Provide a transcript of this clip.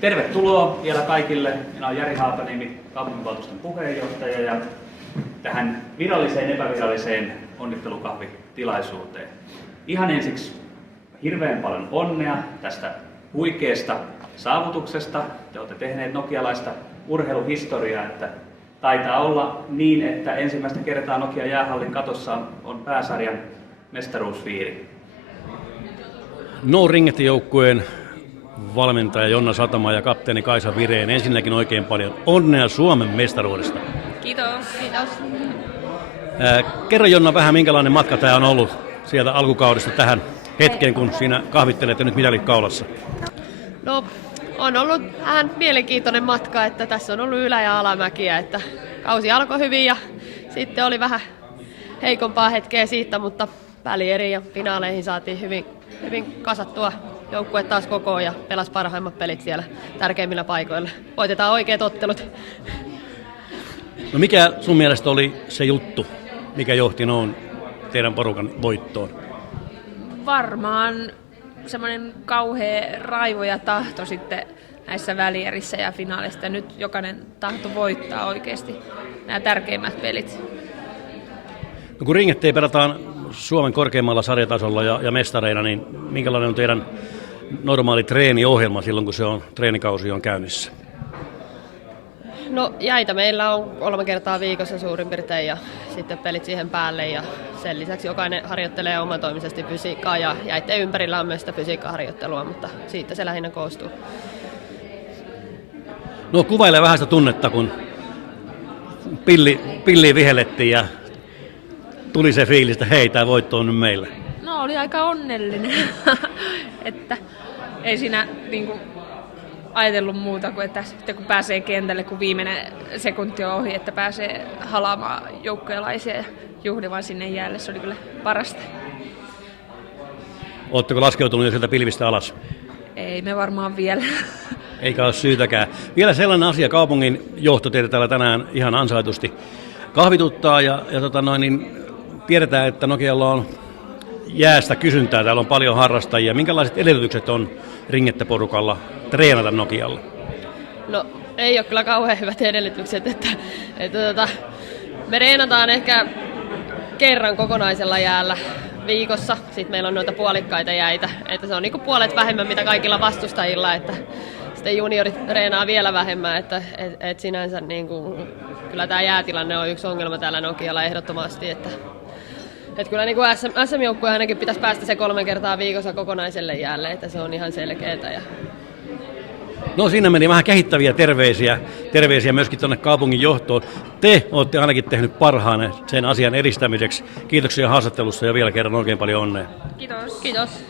Tervetuloa vielä kaikille. Minä olen Jari Haapaniemi, kaupunginvaltuuston puheenjohtaja ja tähän viralliseen epäviralliseen onnittelukahvitilaisuuteen. Ihan ensiksi hirveän paljon onnea tästä huikeasta saavutuksesta. Te olette tehneet nokialaista urheiluhistoriaa, että taitaa olla niin, että ensimmäistä kertaa Nokia jäähallin katossa on pääsarjan mestaruusviiri. No Ringette-joukkueen valmentaja Jonna Satama ja kapteeni Kaisa Vireen. Ensinnäkin oikein paljon onnea Suomen mestaruudesta. Kiitos. Kiitos. Kerro Jonna vähän, minkälainen matka tämä on ollut sieltä alkukaudesta tähän hetkeen, kun siinä kahvittelette nyt mitalit kaulassa? No, on ollut vähän mielenkiintoinen matka, että tässä on ollut ylä- ja alamäkiä, että kausi alkoi hyvin ja sitten oli vähän heikompaa hetkeä siitä, mutta välieriin ja finaaleihin saatiin hyvin kasattua joukkue taas kokoon ja pelasi parhaimmat pelit siellä tärkeimmillä paikoilla. Voitetaan oikeat ottelut. No mikä sun mielestä oli se juttu, mikä johti noin teidän porukan voittoon? Varmaan semmoinen kauhea raivo ja tahto sitten näissä välierissä ja finaaleissa. Nyt jokainen tahto voittaa oikeasti nämä tärkeimmät pelit. No kun Ringetteä pelataan Suomen korkeimmalla sarjatasolla ja mestareina, niin minkälainen on teidän normaali treeniohjelma silloin, kun se on treenikausi on käynnissä? No jäitä meillä on 3 kertaa viikossa suurin piirtein ja sitten pelit siihen päälle ja sen lisäksi jokainen harjoittelee omatoimisesti fysiikkaa ja jäiden ympärillä on myös sitä fysiikkaharjoittelua, mutta siitä se lähinnä koostuu. No kuvaile vähän sitä tunnetta, kun pilliin vihellettiin ja tuli se fiilis, että hei, tämä voitto on nyt meillä. No oli aika onnellinen, että ei siinä niinku ajatellut muuta kuin, että sitten kun pääsee kentälle, kun viimeinen sekunti on ohi, että pääsee halaamaan joukkueelaisia ja juhlimaan sinne jäälle, se oli kyllä parasta. Oletteko laskeutunut jo sieltä pilvistä alas? Ei me varmaan vielä. Eikä ole syytäkään. Vielä sellainen asia, kaupungin johto teitä täällä tänään ihan ansaitusti kahvituttaa ja niin tiedetään, että Nokialla on jäästä kysyntää, täällä on paljon harrastajia. Minkälaiset edellytykset on Ringette-porukalla treenata Nokialla? No ei ole kyllä kauhean hyvät edellytykset, että me reenataan ehkä kerran kokonaisella jäällä viikossa. Sitten meillä on noita puolikkaita jäitä, että se on niinku puolet vähemmän mitä kaikilla vastustajilla, että sitten juniorit treenaa vielä vähemmän, että sinänsä niinku, kyllä tämä jäätilanne on yksi ongelma täällä Nokialla ehdottomasti, että kyllä niin kuin SM-joukkue ainakin pitäisi päästä se 3 kertaa viikossa kokonaiselle jäälle, että se on ihan selkeää. No siinä meni vähän kehittäviä terveisiä myöskin tuonne kaupungin johtoon. Te olette ainakin tehnyt parhaanne sen asian edistämiseksi. Kiitoksia haastattelusta ja vielä kerran oikein paljon onnea. Kiitos. Kiitos.